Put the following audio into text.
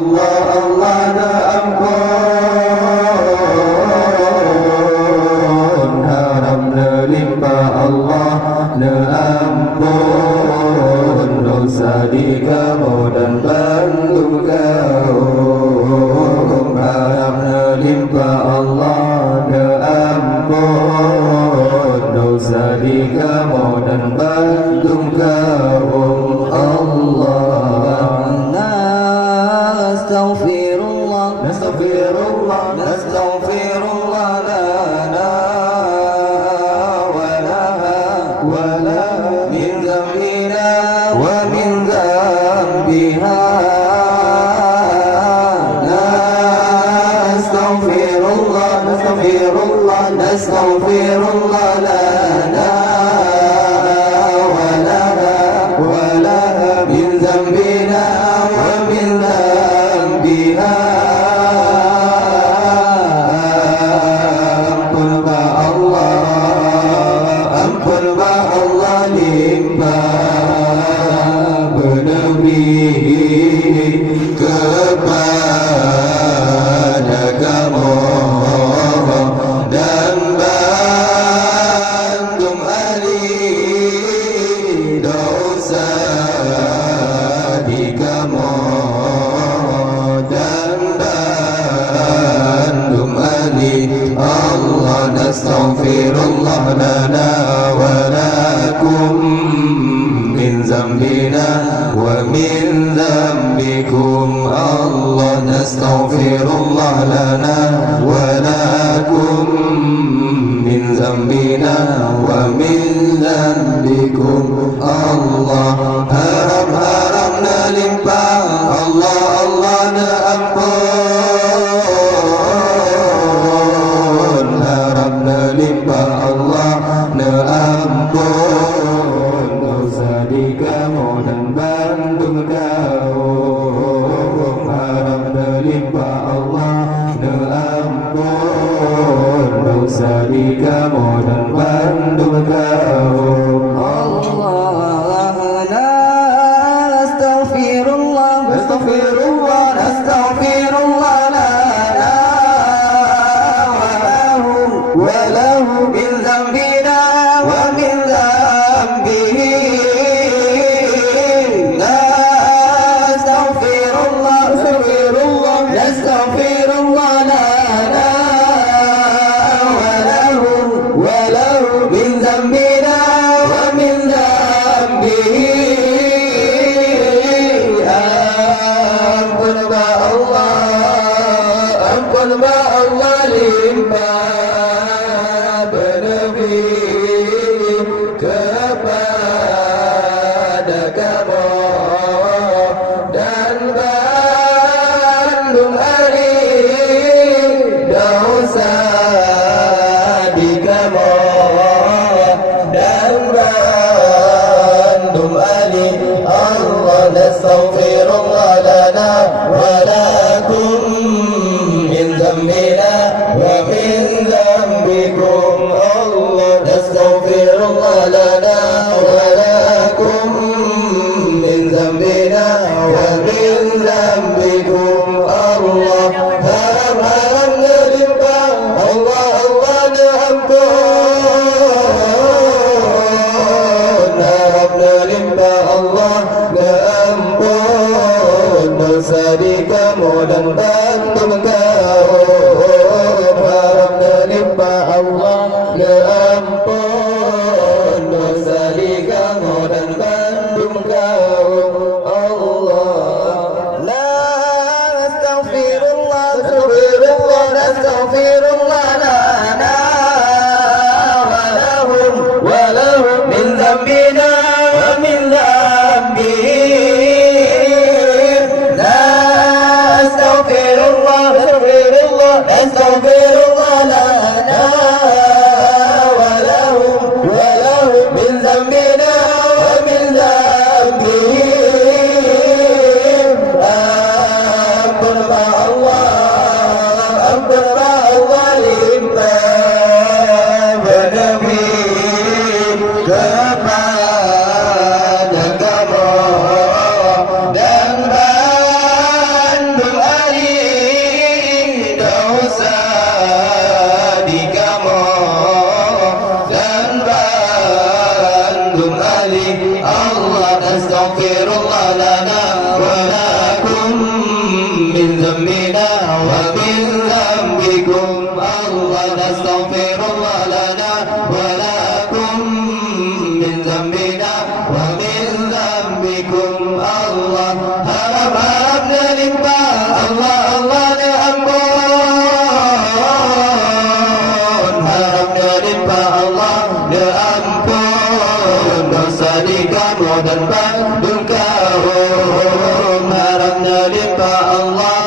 Allah Allah na ampun, haram melimpah Allah na ampun, dosa di kamu dan bandung kaum, haram melimpah Allah na ampun, dosa di kamu dan bandung kaum. Allah nastaghfirullah nastaghfirullah nastaghfirullah lana wa laha min dhanbina wa min dhanbiha, nastaghfirullah nastaghfirullah nastaghfirullah lana kepada kamu dan bandung ahli dosa di kamu dan bandung ahli Allah. Nastaghfirullah lana wa lakum min zambina wa min zambikum Allah. Nastaghfirullah lana wa lakum min zambina wa min zambikum Allah. Haram haram na limpah Allah Allah na ampun, haram na limpah Allah na ampun, dosa di kamu dan bandung kaum, haram melimpah Allah na ampun, dosa di kamu dan bandung kaum. Allah nastaghfirullah nastaghfirullah nastaghfirullah lana wa lahu min dhanbina wa min dhanbihi, nastaghfirullah nastaghfirullah nastaghfirullah lana wa lahu min dhanbina wa min dhanbihi. Ampun ba Allah, ampun ba Allah limpah berlebih kepada kamu dan bandung ahli dosa di kamu dan bandung ahli Allah. Nastaghfirullah lana wa lakum min dhanbina wa min dhanbikum Allah. Nastaghfirullah lana wa lakum min dhanbina wa min dhanbikum Allah. Haram haram na limpah Allah Allah na ampun, haram na limpah Allah na ampun, dosa di kamu dan bandung kaum, haram na limpah Allah na ampun, dosa di kamu dan bandung kaum. Allah nastaghfirullah nastaghfirullah nastaghfirullah lana wa lahum min dhanbina wa min dhanbihi, nastaghfirullah nastaghfirullah Allah